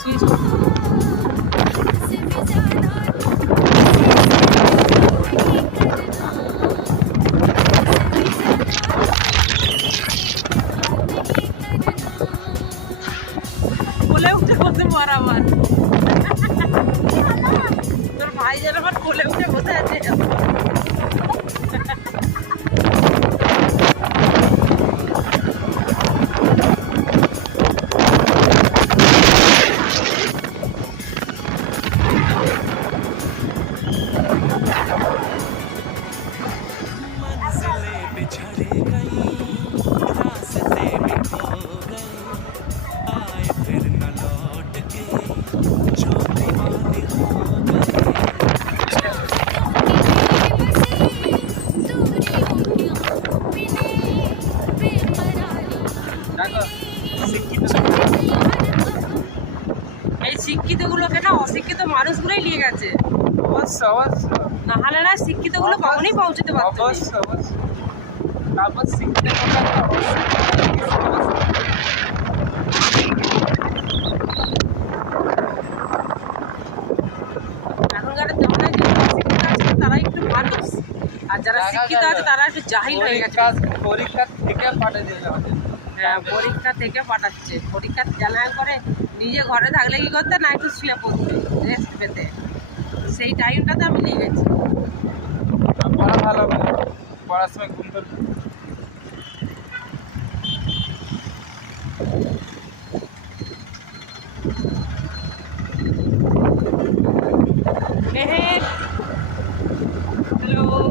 switch কোলে উঠে বসে মর আমার তোর ভাই যেন আমার কোলে উঠে বসে আছে এই শিক্ষিত গুলোকে না অশিক্ষিত মানুষগুলোই নিয়ে গেছে না হলে না শিক্ষিত গুলো কখনই পৌঁছতে পারতো এখনকার জমানায় যে অশিক্ষিত আছে তারা একটু মানুষ আর যারা শিক্ষিত আছে তারা একটু জাহিল হয়ে গেছে পরীক্ষা থেকে পাঠিয়ে দিল হ্যাঁ পরীক্ষা থেকে পাঠাচ্ছে পরীক্ষা জানার করে নিজে ঘরে থাকলে কি করতে না একটু শুয়ে পড়তে রেস্ট পেতে সেই টাইমটাতে আমি নিয়ে গেছি পড়া ভালো পড়ার সময় ঘুম ধরবে হ্যালো